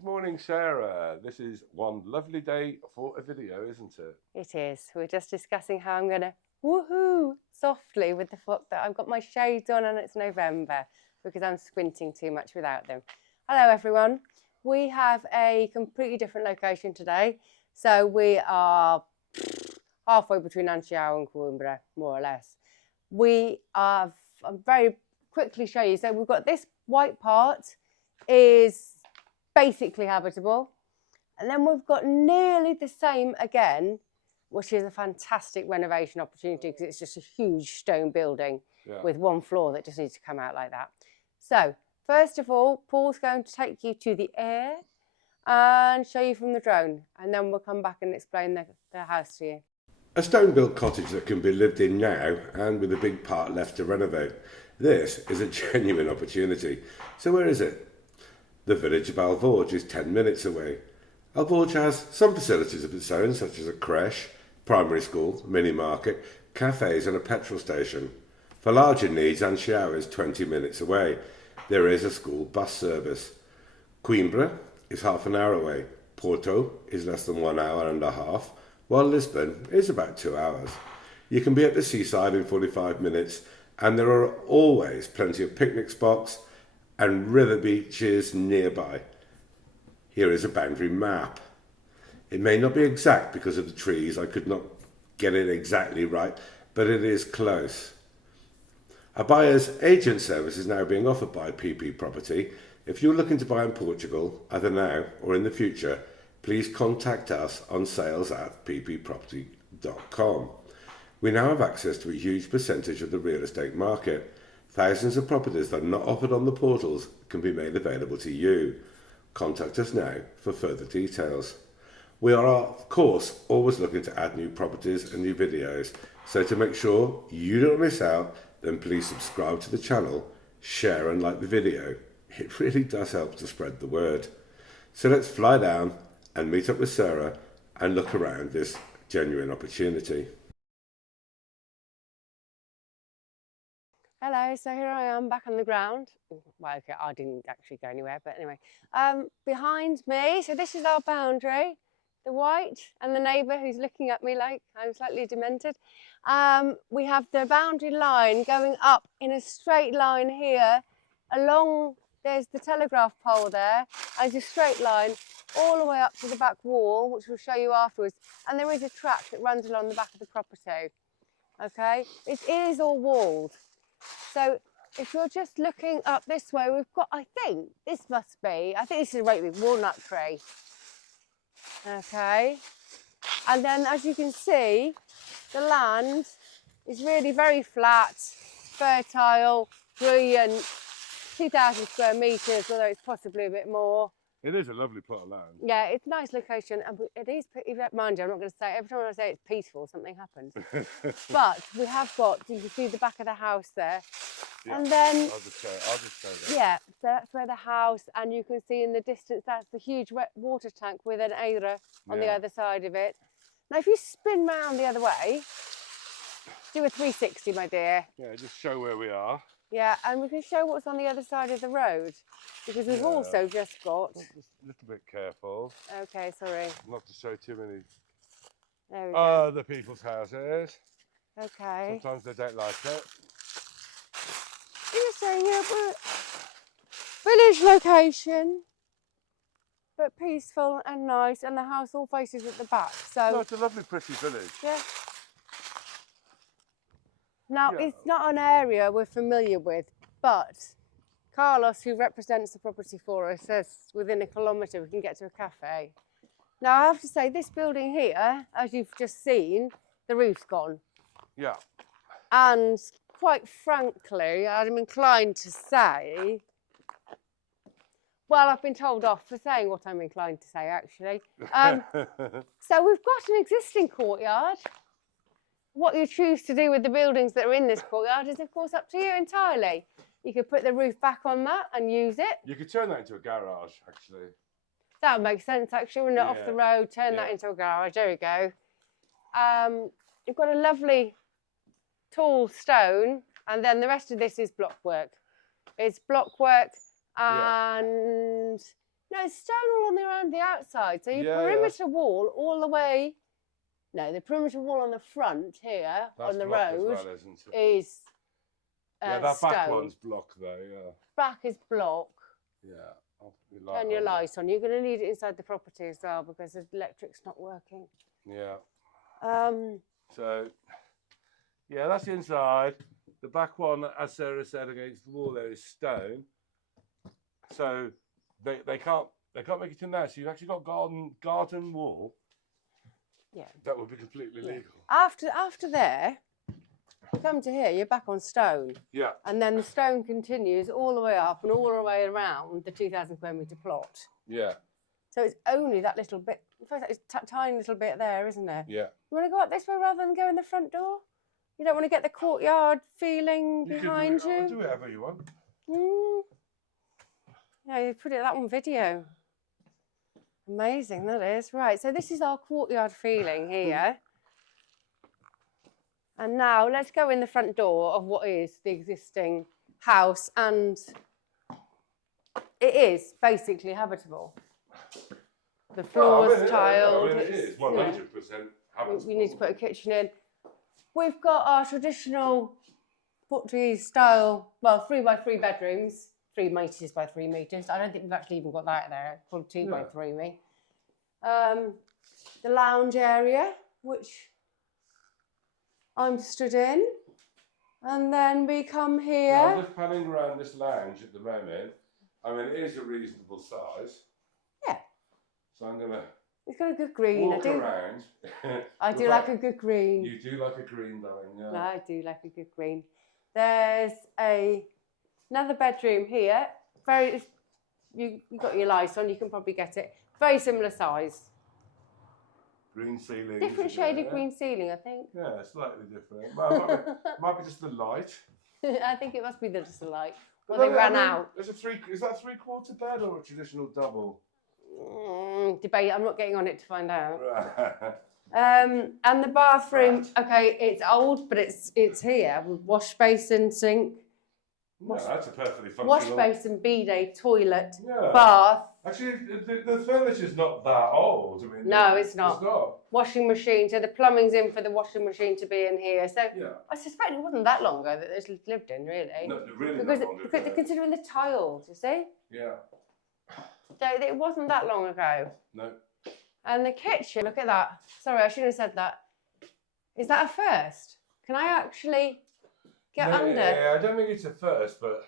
Good morning, Sarah. This is one lovely day for a video, isn't it? It is. We're just discussing how I'm going to woohoo softly with the fact that I've got my shades on and it's November because I'm squinting too much without them. Hello, everyone. We have a completely different location today. So we are halfway between Anchiao and Coimbra, more or less. I'll very quickly show you. So we've got this white part is basically habitable. And then we've got nearly the same again, which is a fantastic renovation opportunity because it's just a huge stone building with one floor that just needs to come out like that. So first of all, Paul's going to take you to the air and show you from the drone, and then we'll come back and explain the house to you. A stone-built cottage that can be lived in now and with a big part left to renovate. This is a genuine opportunity. So where is it? The village of Alvorge is 10 minutes away. Alvorge has some facilities of its own, such as a creche, primary school, mini market, cafes and a petrol station. For larger needs, Anchiao is 20 minutes away. There is a school bus service. Coimbra is half an hour away. Porto is less than 1 hour and a half, while Lisbon is about 2 hours. You can be at the seaside in 45 minutes, and there are always plenty of picnic spots and river beaches nearby. Here is a boundary map. It may not be exact because of the trees. I could not get it exactly right, but it is close. A buyer's agent service is now being offered by PP Property. If you're looking to buy in Portugal, either now or in the future, please contact us on sales@ppproperty.com. We now have access to a huge percentage of the real estate market. Thousands of properties that are not offered on the portals can be made available to you. Contact us now for further details. We are, of course, always looking to add new properties and new videos. So to make sure you don't miss out, then please subscribe to the channel, share and like the video. It really does help to spread the word. So let's fly down and meet up with Sarah and look around this genuine opportunity. Hello, so here I am back on the ground. Well, okay, I didn't actually go anywhere, but anyway. Behind me, so this is our boundary, the white, and the neighbour who's looking at me like I'm slightly demented. We have the boundary line going up in a straight line here, along, there's the telegraph pole there, and it's a straight line all the way up to the back wall, which we'll show you afterwards. And there is a track that runs along the back of the property, okay? It is all walled. So if you're just looking up this way, we've got, I think this is a great big walnut tree. Okay. And then as you can see, the land is really very flat, fertile, brilliant, 2,000 square metres, although it's possibly a bit more. It is a lovely plot of land. Yeah, it's a nice location, and it is, mind you, I'm not going to say, every time I say it's peaceful, something happens. But we have got, you can see the back of the house there. Yeah, and then, I'll just show that. Yeah, so that's where the house, and you can see in the distance, that's the huge water tank with an aira on the other side of it. Now, if you spin round the other way, do a 360, my dear. Yeah, just show where we are. Yeah, and we can show what's on the other side of the road, because we've also just got... Just a little bit careful. Okay, sorry. Not to show too many other people's houses. Okay. Sometimes they don't like it. You're saying, yeah, but village location, but peaceful and nice, and the house all faces at the back. So no, it's a lovely, pretty village. Yeah. Now, it's not an area we're familiar with, but Carlos, who represents the property for us, says within a kilometre we can get to a cafe. Now, I have to say, this building here, as you've just seen, the roof's gone. Yeah. And quite frankly, I'm inclined to say, well, I've been told off for saying what I'm inclined to say, actually. So we've got an existing courtyard. What you choose to do with the buildings that are in this courtyard is, of course, up to you entirely. You could put the roof back on that and use it. You could turn that into a garage, actually. That would make sense, actually. We're not off the road, turn that into a garage. There we go. You've got a lovely tall stone, and then the rest of this is blockwork. It's blockwork, and No, it's stone all on around the outside. So your Yeah, perimeter wall all the way. No, the perimeter wall on the front here That's on the block as road well, isn't it? is Yeah, that stone. back one's block though. Yeah. Back is block. Yeah. I'll put the light Turn your on there. light on. You're going to need it inside the property as well because the electric's not working. Yeah. Um, So, yeah, that's the inside. The back one, as Sarah said, against the wall there is stone. So they can't make it in there. So you've actually got garden wall. yeah. That would be completely legal. After there, you come to here, you're back on stone. Yeah. And then the stone continues all the way up and all the way around the 2,000 square metre plot. Yeah. So it's only that little bit, in fact, it's a tiny little bit there, isn't there? Yeah. You want to go up this way rather than go in the front door? You don't want to get the courtyard feeling behind you? Do whatever you want. Yeah, you put that on video. Amazing, that is. Right, so this is our courtyard feeling here. And now let's go in the front door of what is the existing house, and it is basically habitable. The floor's tiled. It is 100% habitable. We need to put a kitchen in. We've got our traditional Portuguese style, well, 3x3 bedrooms, 3 metres by 3 metres. I don't think we've actually even got that there, called 2x3 me. The lounge area, which I'm stood in, and then we come here. Now, I'm just panning around this lounge at the moment. I mean, it is a reasonable size. Yeah. So I'm going to It's got a good green. walk around. I do like a good green. You do like a green, darling, yeah. No, I do like a good green. There's another bedroom here. You got your lights on, you can probably get it. Very similar size. Green ceiling. Different shaded green ceiling, I think. Yeah, slightly different. Well, might be just the light. I think it must be just the light. Well, they ran out. Is that a 3/4 bed or a traditional double? Debate. I'm not getting on it to find out. Right. And the bathroom. Okay, it's old, but it's here with wash basin, sink. No, that's a perfectly functional. Wash basin, bidet, toilet, Yeah. bath. Actually, the furniture's not that old. I mean, No, it's not. It's not. Washing machine. So the plumbing's in for the washing machine to be in here. So Yeah. I suspect it wasn't that long ago that this was lived in, really. No, really because not long ago. considering the tiles, you see. Yeah. So it wasn't that long ago. No. And the kitchen, look at that. Sorry, I shouldn't have said that. Is that a first? Can I actually get under? Yeah, I don't think it's a first, but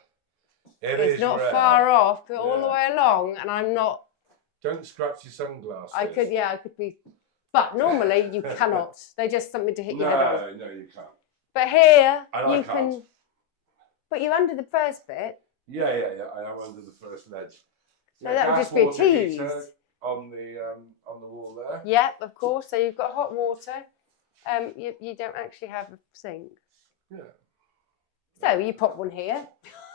It's not rare. far off, all the way along, and I'm not. Don't scratch your sunglasses. I could be. But normally you cannot. They're just something to hit your head on. No, you can't. But here I you can't. can. But you're under the first bit. Yeah. I am under the first ledge. So that would just be a water tease. heater on the wall there. Yep, of course. So you've got hot water. You don't actually have a sink. Yeah. So you pop one here.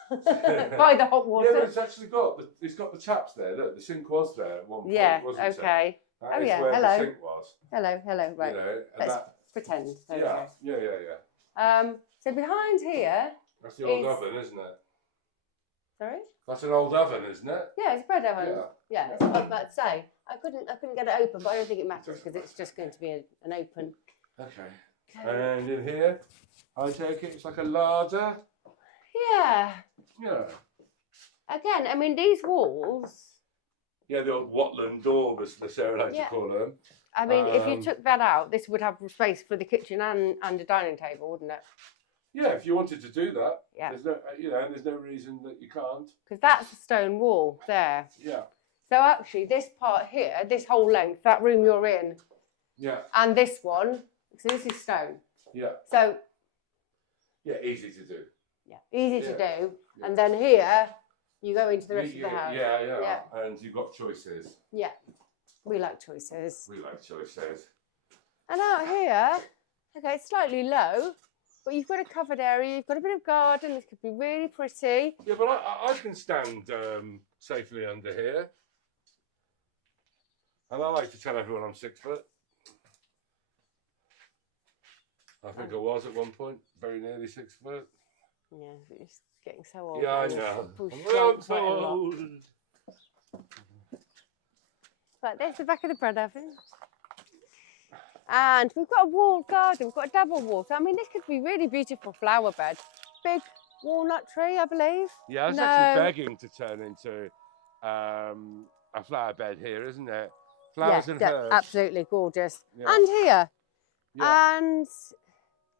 Buy the hot water. Yeah, but it's actually got the taps there. Look, the sink was there at one point, wasn't it? Okay. That is yeah, where hello. the sink was. Hello, right. You know, and Let's pretend. There we yeah. go. So behind here. That's the old oven, isn't it? Sorry? That's an old oven, isn't it? Yeah, it's a bread oven. Yeah. That's what I was about to say. I couldn't get it open, but I don't think it matters because it's just going to be an open. Okay. And in here, I take it it's like a larder. Yeah. Yeah. Again, I mean, these walls. Yeah, the old Watland door, as Sarah likes to call them. I mean, if you took that out, this would have space for the kitchen and a dining table, wouldn't it? Yeah, if you wanted to do that. Yeah. There's no reason that you can't. Because that's a stone wall there. Yeah. So actually, this part here, this whole length, that room you're in. Yeah. And this one, so this is stone. Yeah. So. Yeah, easy to do. Yeah, easy to do. Yeah. And then here, you go into the rest of the house. Yeah. And you've got choices. Yeah. We like choices. We like choices. And out here, okay, it's slightly low, but you've got a covered area, you've got a bit of garden, this could be really pretty. Yeah, but I can stand safely under here. And I like to tell everyone I'm 6 foot. I think I was at one point, very nearly 6 foot. Yeah, it's getting so old. Yeah, I know. I'm so old. like this, the back of the bread oven. And we've got a walled garden, we've got a double wall. So, I mean, this could be really beautiful flower bed. Big walnut tree, I believe. Yeah, it's actually begging to turn into a flower bed here, isn't it? Flowers and herbs. Absolutely gorgeous. Yeah. And here. Yeah. And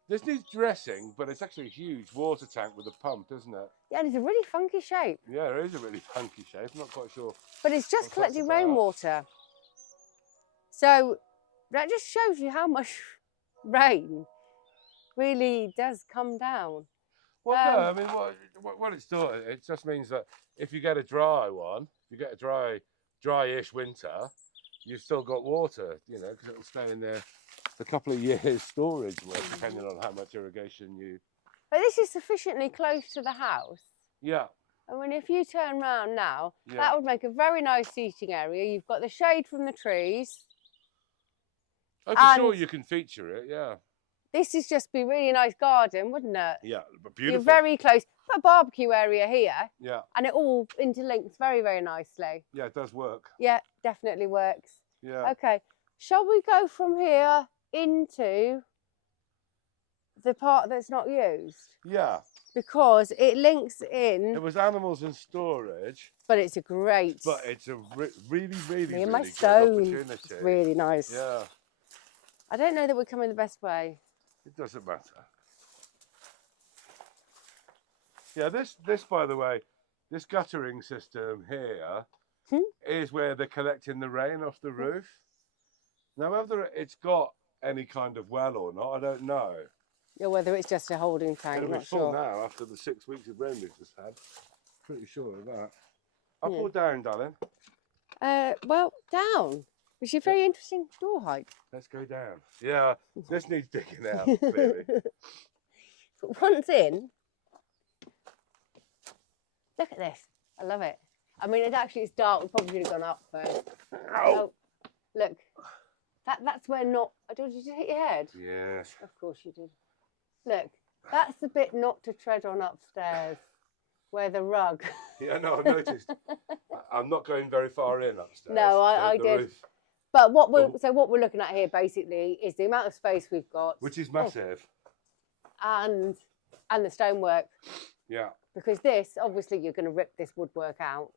this needs dressing, but it's actually a huge water tank with a pump, isn't it? yeah, and it's a really funky shape. Yeah, it is a really funky shape. I'm not quite sure. But it's just collecting rainwater. So that just shows you how much rain really does come down. Well, no, I mean, what it's doing, it just means that if you get a dry one, if you get a dry-ish winter, you've still got water, you know, because it'll stay in there a couple of years storage, depending on how much irrigation you... But this is sufficiently close to the house. Yeah. I mean, if you turn round now, that would make a very nice seating area. You've got the shade from the trees. Oh, for sure you can feature it, yeah. This is just be really nice garden, wouldn't it? Yeah, but beautiful. You're very close. Got a barbecue area here. Yeah. And it all interlinks very, very nicely. Yeah, it does work. Yeah, definitely works. Yeah. Okay, shall we go from here into the part that's not used? Yeah. Because it links in. It was animals and storage. But it's a great. But it's a really Me and my good stone. opportunity. It's really nice. Yeah. I don't know that we're coming the best way. It doesn't matter. Yeah, this by the way, this guttering system here is where they're collecting the rain off the roof. Now, whether it's got any kind of well or not, I don't know. Yeah, whether it's just a holding tank, I'm not full sure. now after the 6 weeks of rain we've just had. Pretty sure of that. Up or down, darling? Well, down. Which is a very interesting door height. Let's go down. Yeah, this needs digging out, clearly. But once in, look at this. I love it. I mean, it's dark. We probably should have gone up first. Oh, look. That's where not... Did you hit your head? Yes. Of course you did. Look, that's the bit not to tread on upstairs, where the rug... Yeah, no, I've noticed. I'm not going very far in upstairs. No, I did. Roof. But what we're looking at here basically is the amount of space we've got, which is massive, and the stonework. Yeah. Because this, obviously, you're going to rip this woodwork out,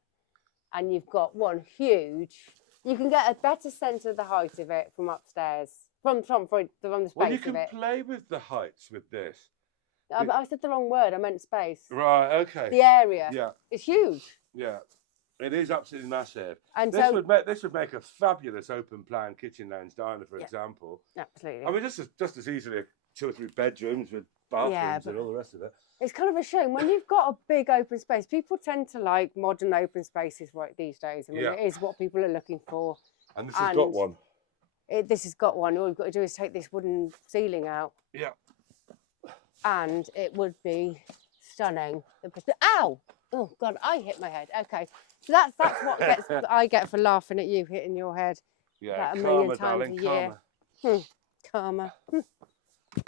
and you've got one huge. You can get a better sense of the height of it from upstairs, from the space of it. Well, you can play with the heights with this. I said the wrong word. I meant space. Right. Okay. The area. Yeah. It's huge. Yeah. It is absolutely massive. And this would make a fabulous open plan kitchen lounge diner, for example. Absolutely. I mean, just as easily 2 or 3 bedrooms with bathrooms and all the rest of it. It's kind of a shame when you've got a big open space. People tend to like modern open spaces right these days. I mean, it is what people are looking for. And this has got one. This has got one. All you've got to do is take this wooden ceiling out. Yeah. And it would be stunning. Ow! Oh God, I hit my head. Okay, so that's what I get for laughing at you hitting your head. Yeah, a million times a year. Karma.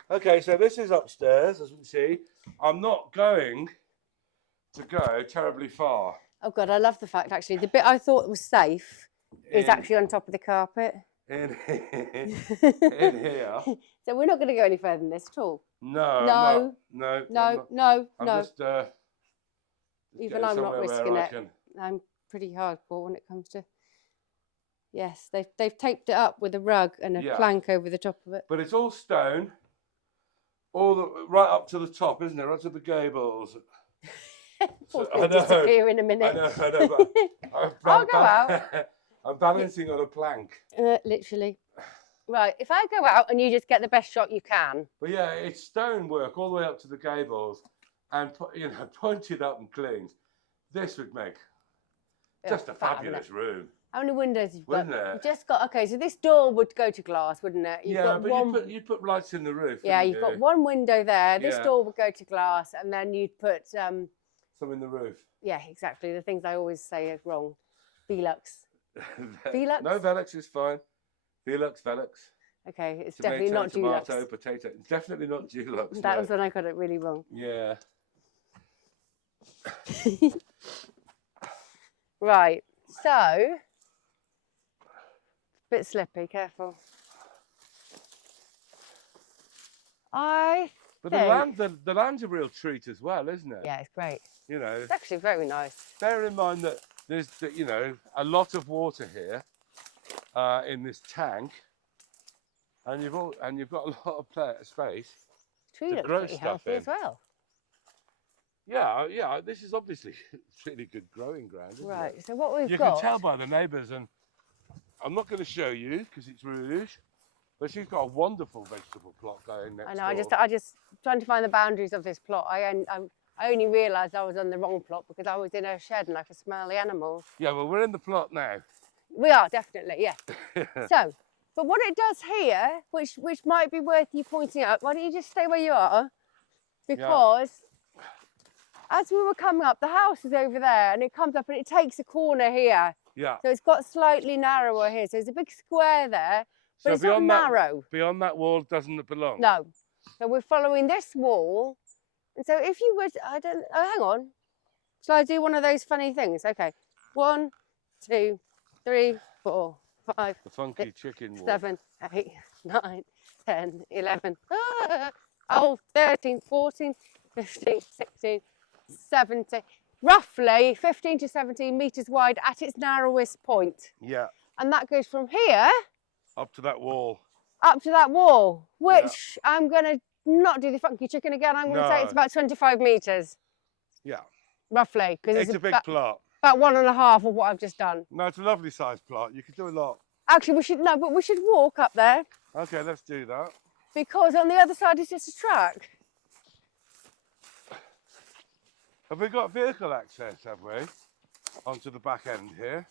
Okay, so this is upstairs, as we can see. I'm not going to go terribly far. Oh God, I love the fact actually the bit I thought was safe is actually on top of the carpet. In here. So we're not going to go any further than this at all. No. Even I'm not risking it. I'm pretty hardcore when it comes to. Yes, they've taped it up with a rug and a plank over the top of it. But it's all stone, right up to the top, isn't it? Right to the gables. We'll disappear in a minute. I know. But I'll go out. I'm balancing on a plank. Literally. Right, if I go out and you just get the best shot you can. But yeah, it's stonework all the way up to the gables and pointed up and cleaned. This would make just a fabulous room. How many windows you've got? Wouldn't it? You've just got, okay, so this door would go to glass, wouldn't it? You'd put lights in the roof. Yeah, you've got one window there. This door would go to glass, and then you'd put... some in the roof. Yeah, exactly. The things I always say are wrong. Velux. Velux? No, Velux is fine. Velux. Okay, it's Tomato, definitely not Dulux. Tomato, potato. It's definitely not Dulux. That was when I got it really wrong. Yeah. Right, so bit slippy, careful. I But think... the land's a real treat as well, isn't it? Yeah, it's great. You know, It's actually very nice. bear in mind that there's, you know, a lot of water here in this tank, and you've got a lot of space Tree to looks grow pretty stuff healthy in. as well. Yeah, this is obviously really good growing ground, isn't Right, it? so what we've You got... can tell by the neighbours, and I'm not going to show you because it's rude, but she's got a wonderful vegetable plot going next I know, door. I just trying to find the boundaries of this plot. I only realised I was on the wrong plot because I was in a shed and I could smell the animals. Yeah, well, we're in the plot now. We are, definitely, yeah. So, but what it does here, which might be worth you pointing out, why don't you just stay where you are? Because as we were coming up, the house is over there and it comes up and it takes a corner here. Yeah. So it's got slightly narrower here. So there's a big square there, but So it's not narrow. Beyond that wall doesn't belong? No. So we're following this wall. And so if you were, oh, hang on. Shall I do one of those funny things? Okay. 1, 2, 3, 4, 5, The funky 6, chicken wall. 7, 8, 9, 10, 11, 13, 14, 15, 16, 17, roughly 15 to 17 metres wide at its narrowest point. Yeah. And that goes from here Up to that wall. up to that wall, which I'm going to not do the funky chicken again. I'm going to say it's about 25 metres. Yeah. Roughly. Because It's a big plot. About 1.5 of what I've just done. No, it's a lovely sized plot. You could do a lot. Actually, we should walk up there. Okay, let's do that. Because on the other side is just a track. Have we got vehicle access, have we? Onto the back end here?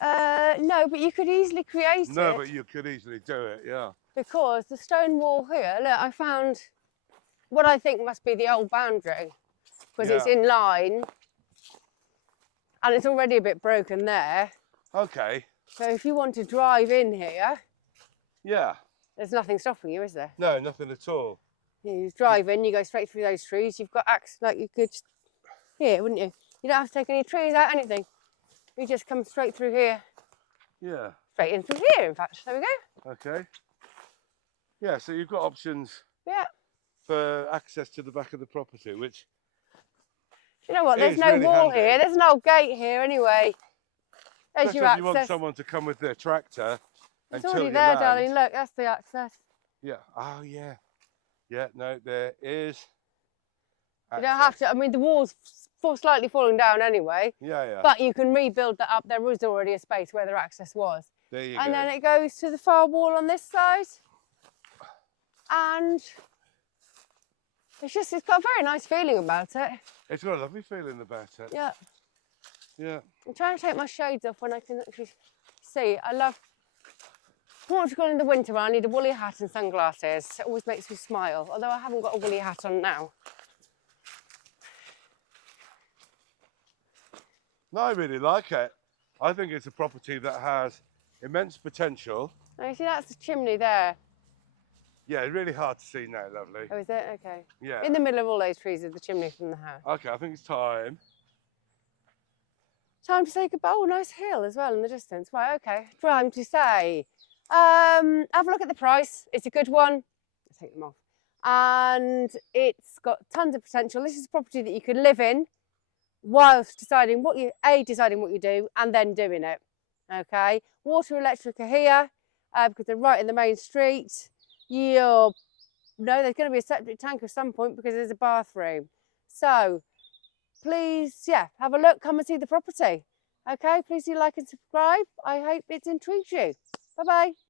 No, but you could easily create it. No, but you could easily do it, yeah. Because the stone wall here, look, I found what I think must be the old boundary. Because it's in line. And it's already a bit broken there. Okay. So if you want to drive in here, yeah, there's nothing stopping you, is there? No, nothing at all. You drive in, you go straight through those trees. You've got access, like you could here, wouldn't you? You don't have to take any trees out, anything. You just come straight through here. Yeah. Straight in through here, in fact. There we go. Okay. Yeah, so you've got options for access to the back of the property, which... You know what, there's no really wall handy. here. There's no gate here anyway. There's Especially your if access. you want someone to come with their tractor and It's till already your there, land. darling. Look, that's the access. Yeah. Oh, yeah. Yeah, no, there is access. You don't have to. I mean, the wall's slightly falling down anyway. Yeah, yeah. But you can rebuild that up. There was already a space where their access was. There you go. And then it goes to the far wall on this side. And it's got a very nice feeling about it. It's got a lovely feeling about it. Yeah. Yeah. I'm trying to take my shades off when I can actually see. I love Portugal in the winter. I need a woolly hat and sunglasses. It always makes me smile, although I haven't got a woolly hat on now. No, I really like it. I think it's a property that has immense potential. Oh, you see, that's the chimney there. Yeah, it's really hard to see now, lovely. Oh, is it? Okay. Yeah. In the middle of all those trees is the chimney from the house. Okay, I think it's time. Time to say goodbye. Oh, nice hill as well in the distance. Right, okay. Time to say. Have a look at the price. It's a good one. Let's take them off. And it's got tons of potential. This is a property that you can live in whilst deciding what you do and then doing it. Okay. Water, electric are here because they're right in the main street. There's going to be a septic tank at some point because there's a bathroom. So please, have a look, come and see the property. Okay, please do like and subscribe. I hope it's intrigued you. Bye-bye.